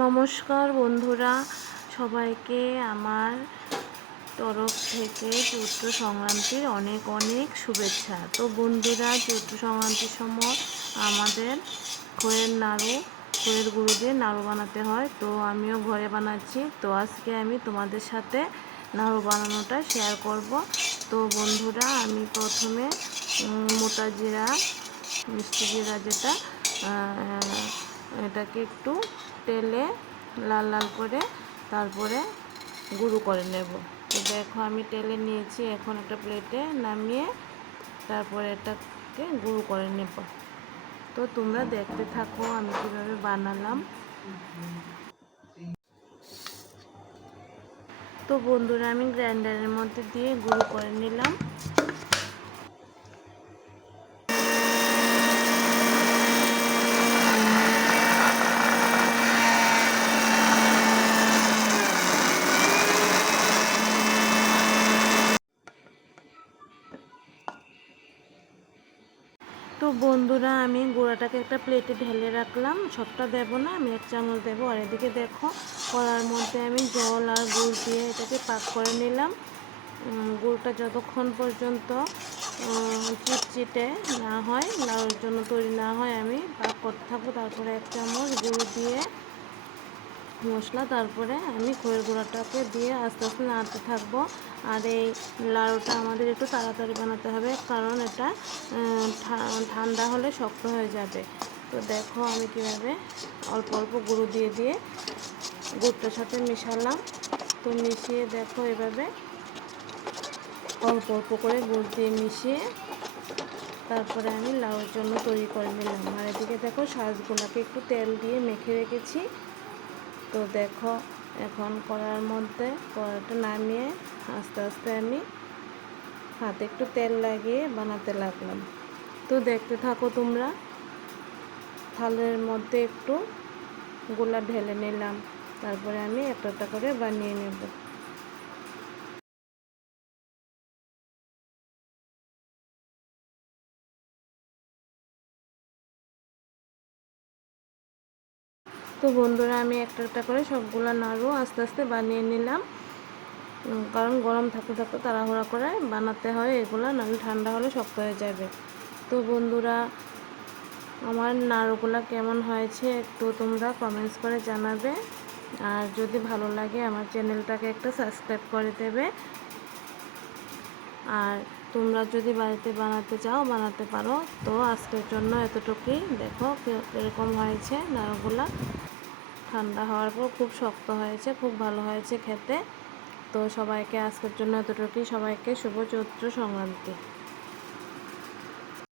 নমস্কার বন্ধুরা, সবাইকে আমার তরফ থেকে চৈত্র সংক্রান্তির অনেক অনেক শুভেচ্ছা। তো বন্ধুরা, চৈত্র সংক্রান্তির সময় আমাদের খইয়ের গুঁড়ো দিয়ে নাড়ু বানাতে হয়। তো আমিও ঘরে বানাচ্ছি। তো আজকে আমি তোমাদের সাথে নাড়ু বানানোটা শেয়ার করব। তো বন্ধুরা, আমি প্রথমে মোটা জিরা, মিষ্টি জিরা যেটা, এটাকে একটু তেলে লাল লাল করে তারপরে গুঁড়ো করে নেব। তো দেখো, আমি তেলে নিয়েছি, এখন একটা প্লেটে নামিয়ে তারপরে এটাকে গুঁড়ো করে নেব। তো তোমরা দেখতে থাকো আমি কীভাবে বানালাম। তো বন্ধুরা, আমি গ্রাইন্ডারের মধ্যে দিয়ে গুঁড়ো করে নিলাম। তো বন্ধুরা, আমি গুঁড়াটাকে একটা প্লেটে ঢেলে রাখলাম। সবটা দেবো না, আমি 1 চামচ দেবো। আর এদিকে দেখো, কড়ার মধ্যে আমি জল আর গুড় দিয়ে এটাকে পাক করে নিলাম। গুড়টা যতক্ষণ পর্যন্ত চিটচিটে না হয়, লাউর জন্য তৈরি না হয়, আমি পাক করতে থাকবো। তারপরে 1 চামচ গুঁড়ো দিয়ে মশলা, তারপরে আমি খইয়ের গুঁড়াটাকে দিয়ে আস্তে আস্তে নাড়তে থাকবো। আর এই লাড়ুটা আমাদের একটু তাড়াতাড়ি বানাতে হবে, কারণ এটা ঠান্ডা হলে শক্ত হয়ে যাবে। তো দেখো, আমি কীভাবে অল্প অল্প গুঁড়ো দিয়ে দিয়ে গুড়টার সাথে মিশালাম। তো মিশিয়ে দেখো, এভাবে অল্প অল্প করে গুড় দিয়ে মিশিয়ে তারপরে আমি লাউয়ের জন্য তৈরি করে নিলাম। আর এদিকে দেখো, শাঁসগুলোকে একটু তেল দিয়ে মেখে রেখেছি। তো দেখো, এখন কড়াটা নামিয়ে আস্তে আস্তে আমি হাতে একটু তেল লাগিয়ে বানাতে লাগলাম। তো দেখতে থাকো তোমরা। থালের মধ্যে একটু গোলা ঢেলে নিলাম, তারপরে আমি একটা একটা করে বানিয়ে নেব। তো বন্ধুরা, আমি একটা একটা করে সবগুলো নাড়ু আস্তে আস্তে বানিয়ে নিলাম, কারণ গরম থাকতে থাকতে তাড়াহুড়া করে বানাতে হয় এগুলো, নাহলে ঠান্ডা হলে শক্ত হয়ে যাবে। তো বন্ধুরা, আমার নাড়ুগুলো কেমন হয়েছে একটু তোমরা কমেন্টস করে জানাবে। আর যদি ভালো লাগে আমার চ্যানেলটাকে একটা সাবস্ক্রাইব করে দেবে। আর তোমরা যদি বাড়িতে বানাতে চাও, বানাতে পারো। তো আজকের জন্য এতটুকুই। দেখো এরকম হয়েছে নাড়ুগুলা, ঠান্ডা হওয়ার পর খুব শক্ত হয়েছে, খুব ভালো হয়েছে খেতে। তো সবাইকে আজকের জন্য এতটুকুই। সবাইকে শুভ চৈত্র সংক্রান্তি।